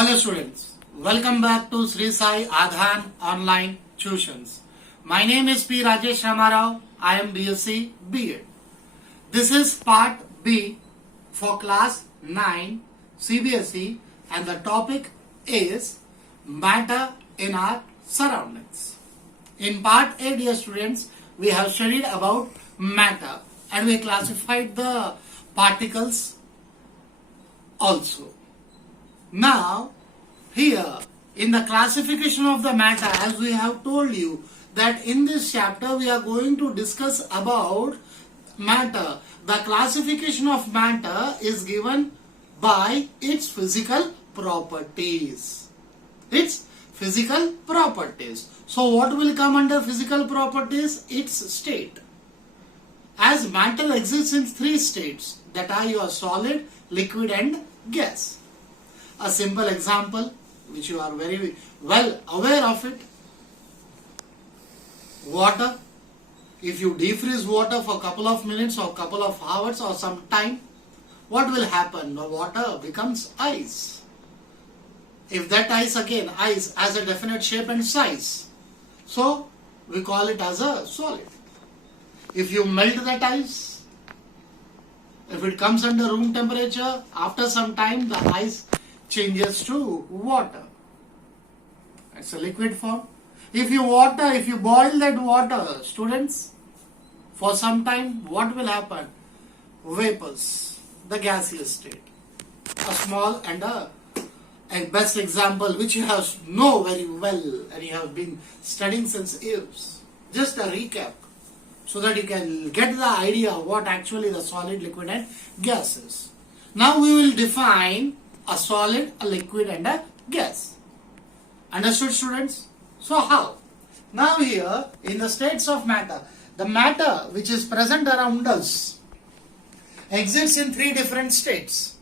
Hello students, welcome back to Sri Sai Adhan Online Tuitions. My name is P. Rajesh Ramarao. I am BSc B.Ed. This is part B for class 9 CBSE and the topic is matter in our surroundings. In part A, dear students, we have studied about matter and we classified the particles also. Now, here in the classification of the matter, as we have told you that in this chapter we are going to discuss about matter. The classification of matter is given by its physical properties. Its physical properties. So what will come under physical properties? Its state. As matter exists in three states, that are your solid, liquid and gas. A simple example which you are very well aware of it. Water. If you defreeze water for a couple of minutes or couple of hours or some time, what will happen? The water becomes ice. If that ice has a definite shape and size, so we call it as a solid. If you melt that ice, if it comes under room temperature, after some time the ice changes to water. It's a liquid form. If you boil that water, students, for some time, what will happen? Vapors, the gaseous state. A small and a best example which you have know very well and you have been studying since years. Just a recap so that you can get the idea of what actually the solid, liquid and gas is. Now we will define a solid, a liquid and a gas. Understood, students? So how? Now here in the states of matter, the matter which is present around us exists in three different states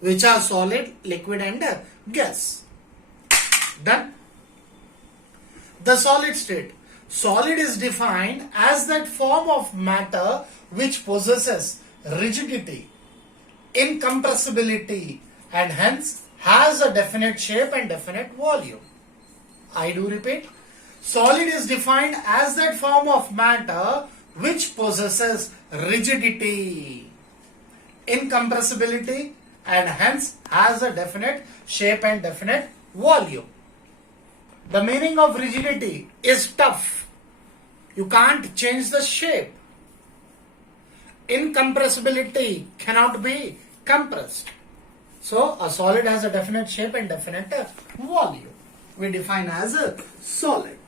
which are solid, liquid and gas. Done? The solid state. Solid is defined as that form of matter which possesses rigidity, incompressibility and hence has a definite shape and definite volume. I do repeat, solid is defined as that form of matter which possesses rigidity, incompressibility and hence has a definite shape and definite volume. The meaning of rigidity is tough. You can't change the shape. Incompressibility cannot be compressed. So a solid has a definite shape and definite volume. We define as a solid.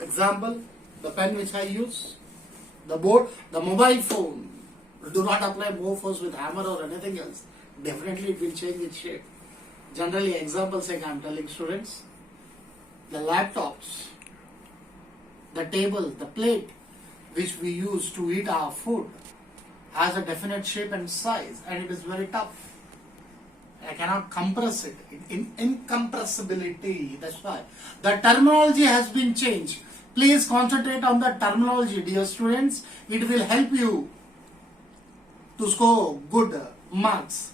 Example, the pen which I use, the board, the mobile phone. Do not apply more force with hammer or anything else. Definitely it will change its shape. Generally, example sake I am telling students, the laptops, the table, the plate which we use to eat our food has a definite shape and size and it is very tough. I cannot compress it. Incompressibility. That's why the terminology has been changed. Please concentrate on the terminology, dear students. It will help you to score good marks.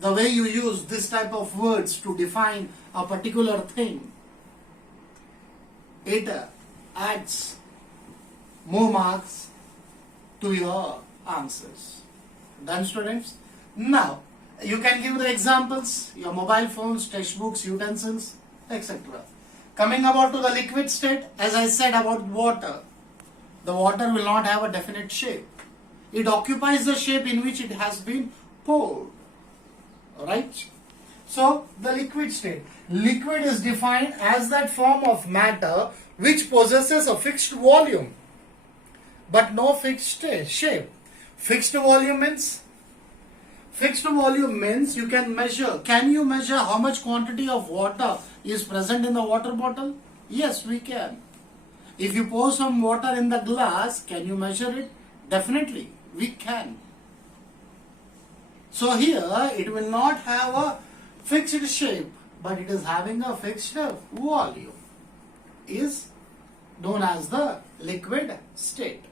The way you use this type of words to define a particular thing, it adds more marks to your answers. Done, students? Now, you can give the examples, your mobile phones, textbooks, utensils, etc. Coming about to the liquid state, as I said about water, the water will not have a definite shape. It occupies the shape in which it has been poured. Alright? So, the liquid state. Liquid is defined as that form of matter which possesses a fixed volume but no fixed shape. Fixed volume means you can measure. Can you measure how much quantity of water is present in the water bottle? Yes, we can. If you pour some water in the glass, can you measure it? Definitely, we can. So here, it will not have a fixed shape, but it is having a fixed volume. Is known as the liquid state.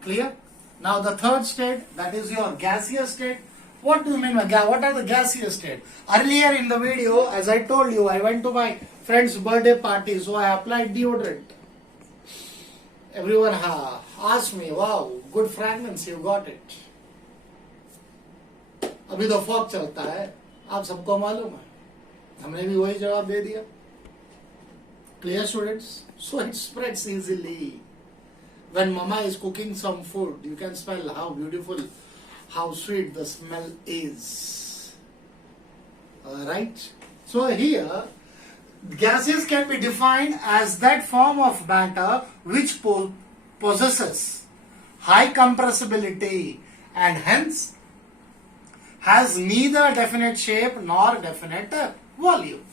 Clear? Now the third state, that is your gaseous state. What do you mean by what are the gaseous state? Earlier in the video, as I told you, I went to my friend's birthday party, so I applied deodorant. Everyone asked me, wow, good fragrance, you got it. अभी तो fog चलता है, आप सबको मालूम है, हमने भी वही जवाब दे दिया. Clear, students? So it spreads easily. When mama is cooking some food, you can smell how beautiful, how sweet the smell is. Alright? So here, gases can be defined as that form of matter which possesses high compressibility and hence has neither definite shape nor definite volume.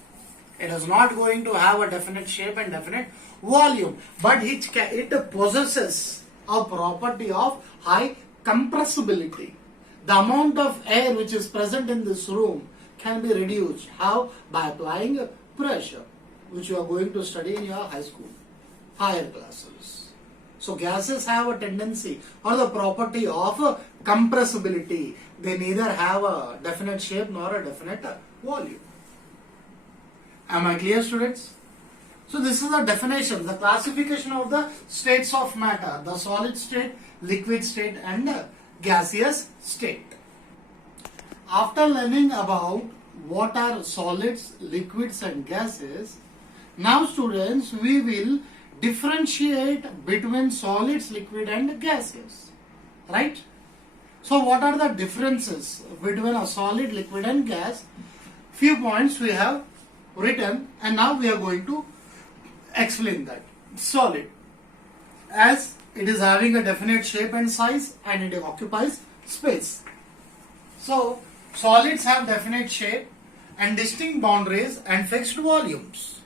It is not going to have a definite shape and definite volume, but it possesses a property of high compressibility. The amount of air which is present in this room can be reduced. How? By applying pressure, which you are going to study in your high school, higher classes. So gases have a tendency or the property of compressibility. They neither have a definite shape nor a definite volume. Am I clear, students? So this is the definition, the classification of the states of matter, the solid state, liquid state and gaseous state. After learning about what are solids, liquids and gases, now students we will differentiate between solids, liquid and gases. Right? So what are the differences between a solid, liquid and gas? Few points we have written and now we are going to explain that. Solid, as it is having a definite shape and size and it occupies space. So solids have definite shape and distinct boundaries and fixed volumes.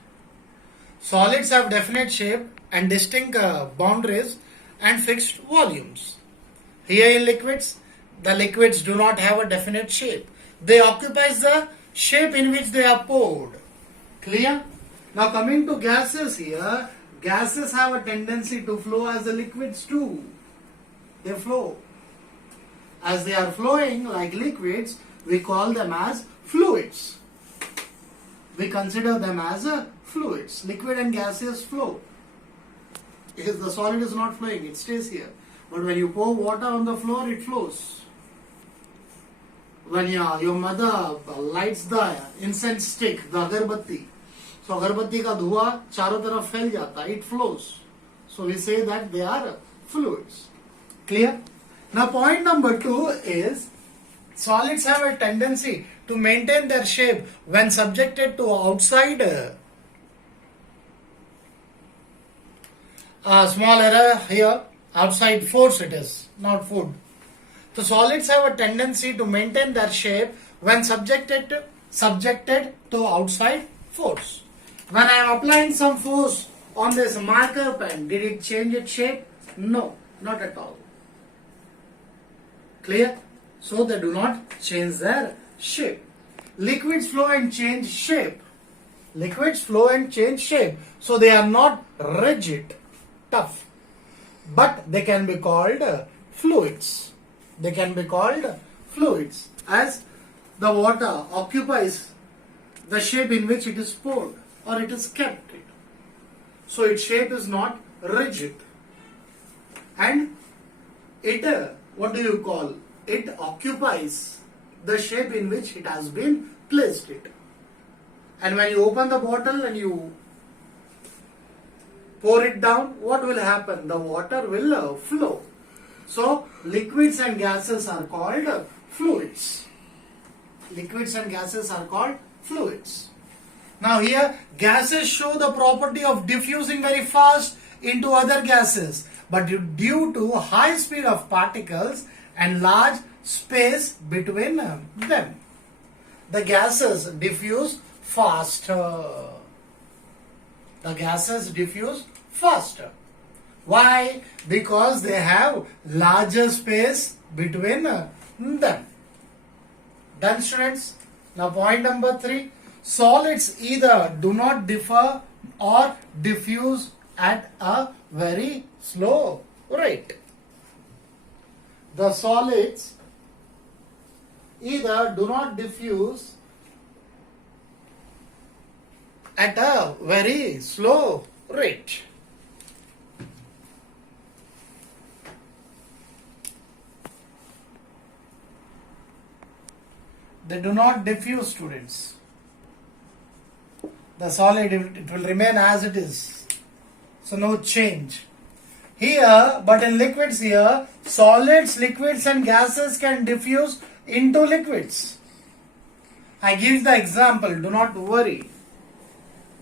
Solids have definite shape and distinct boundaries and fixed volumes. Here in liquids, the liquids do not have a definite shape. They occupy the shape in which they are poured. Clear? Now coming to gases here, gases have a tendency to flow as the liquids do. They flow. As they are flowing like liquids, we call them as fluids. We consider them as fluids. Liquid and gaseous flow. Because the solid is not flowing, it stays here. But when you pour water on the floor, it flows. When your mother lights the incense stick, the agarbatti, so agarbatti का धुआं चारों तरफ फैल जाता, it flows. So we say that they are fluids. Clear? Now point number 2 is solids have a tendency to maintain their shape when subjected to outside. Small error here, outside force it is, not food. So solids have a tendency to maintain their shape when subjected to outside force. When I am applying some force on this marker pen, did it change its shape? No, not at all. Clear? So they do not change their shape. Liquids flow and change shape. Liquids flow and change shape. So they are not rigid, tough. But they can be called fluids. They can be called fluids as the water occupies the shape in which it is poured or it is kept. So its shape is not rigid. And it, what do you call? It occupies the shape in which it has been placed it. And when you open the bottle and you pour it down, what will happen? The water will flow. So liquids and gases are called fluids. Liquids and gases are called fluids. Now here gases show the property of diffusing very fast into other gases, but due to high speed of particles and large space between them, the gases diffuse faster. The gases diffuse faster. Why? Because they have larger space between them. Done, students? Now point number 3. Solids either do not differ or diffuse at a very slow rate. The solids either do not diffuse at a very slow rate. They do not diffuse, students. The solid, it will remain as it is. So no change. Here, but in liquids here, solids, liquids and gases can diffuse into liquids. I give the example, do not worry.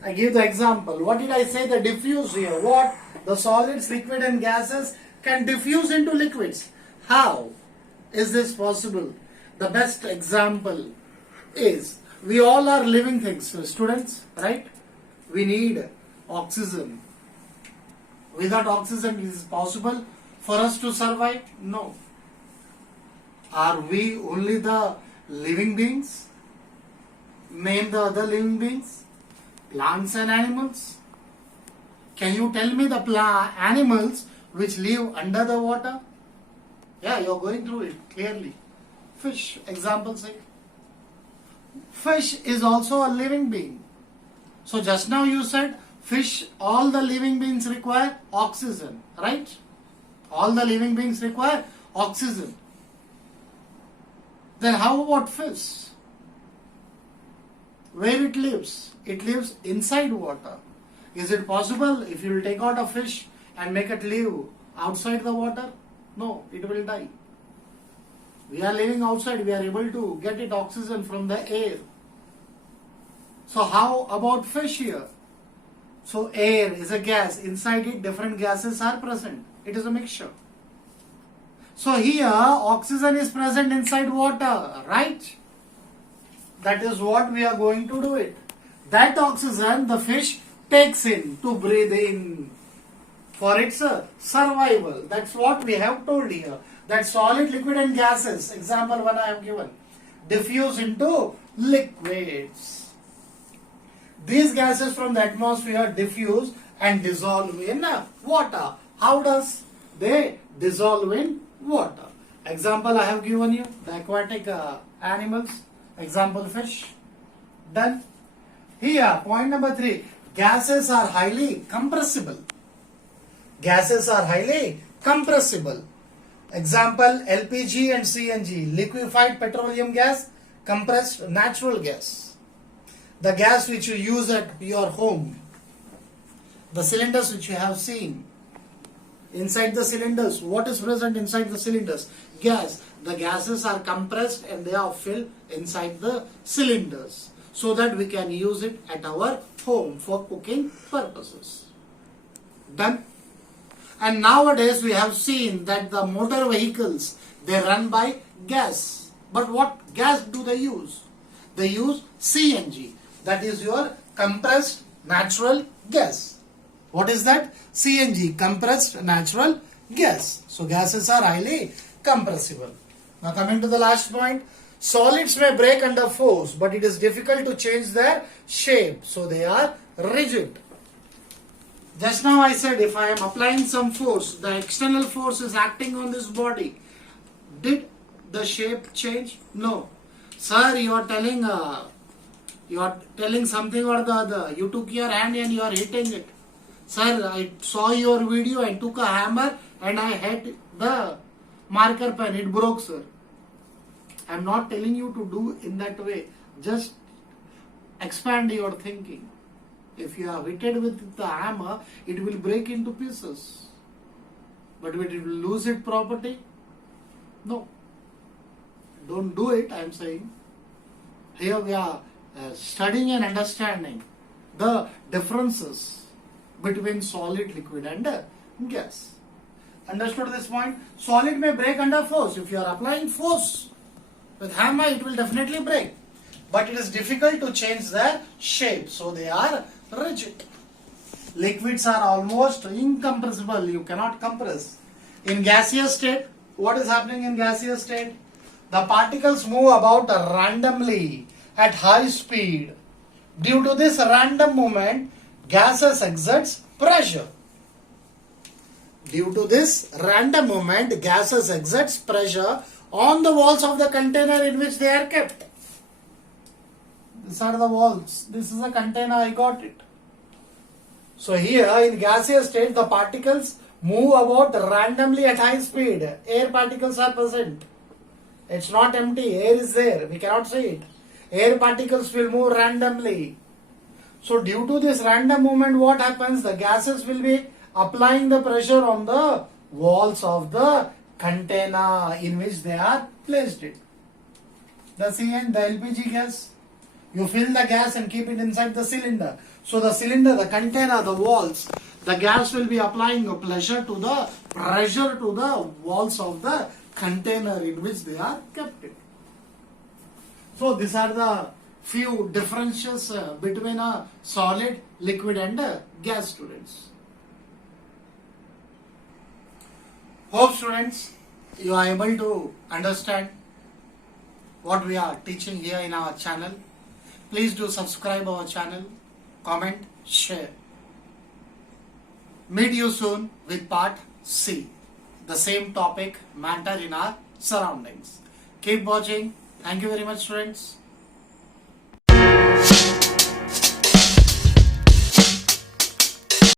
I give the example. What did I say? The diffuse here. What? The solids, liquid and gases can diffuse into liquids. How is this possible? The best example is, we all are living things, students, right? We need oxygen. Without oxygen, is it possible for us to survive? No. Are we only the living beings? Name the other living beings. Plants and animals. Can you tell me the animals which live under the water? Yeah, you're going through it clearly. Fish, example say. Fish is also a living being. So just now you said fish, all the living beings require oxygen, right? All the living beings require oxygen. Then how about fish? Where it lives? It lives inside water. Is it possible if you will take out a fish and make it live outside the water? No, it will die. We are living outside, we are able to get it oxygen from the air. So how about fish here? So air is a gas, inside it different gases are present. It is a mixture. So here oxygen is present inside water, right? That is what we are going to do it. That oxygen the fish takes in to breathe in for its survival. That's what we have told here. That solid, liquid and gases, example one I have given, diffuse into liquids. These gases from the atmosphere diffuse and dissolve in water. How does they dissolve in water? Example I have given you, the aquatic animals, example fish. Done. Here, point number 3, gases are highly compressible. Gases are highly compressible. Example LPG and CNG, liquefied petroleum gas, compressed natural gas. The gas which you use at your home, the cylinders which you have seen, inside the cylinders, what is present inside the cylinders? Gas. The gases are compressed and they are filled inside the cylinders so that we can use it at our home for cooking purposes. Done. And nowadays we have seen that the motor vehicles, they run by gas. But what gas do they use? They use CNG. That is your compressed natural gas. What is that? CNG, compressed natural gas. So gases are highly compressible. Now coming to the last point, solids may break under force, but it is difficult to change their shape. So they are rigid. Just now I said if I am applying some force, the external force is acting on this body. Did the shape change? No. Sir, you are telling something or the other. You took your hand and you are hitting it. Sir, I saw your video and took a hammer and I hit the marker pen. It broke, sir. I am not telling you to do in that way. Just expand your thinking. If you are hit with the hammer, it will break into pieces. But will it lose its property? No. Don't do it, I am saying. Here we are studying and understanding the differences between solid, liquid and gas. Understood this point? Solid may break under force. If you are applying force with hammer, it will definitely break. But it is difficult to change their shape. So they are rigid. Liquids are almost incompressible. You cannot compress. In gaseous state, what is happening in gaseous state? The particles move about randomly at high speed. Due to this random movement, gases exerts pressure. Due to this random movement, gases exerts pressure on the walls of the container in which they are kept. These are the walls. This is a container, I got it. So here in gaseous state, the particles move about randomly at high speed. Air particles are present. It's not empty. Air is there. We cannot see it. Air particles will move randomly. So due to this random movement, what happens? The gases will be applying the pressure on the walls of the container in which they are placed it. The CN, the LPG gas, you fill the gas and keep it inside the cylinder. So the cylinder, the container, the walls, the gas will be applying a pressure to the walls of the container in which they are kept it. So these are the few differences between a solid, liquid and a gas, students. Hope students you are able to understand what we are teaching here in our channel. Please do subscribe our channel, comment, share. Meet you soon with part C, the same topic, matter in our surroundings. Keep watching. Thank you very much, students.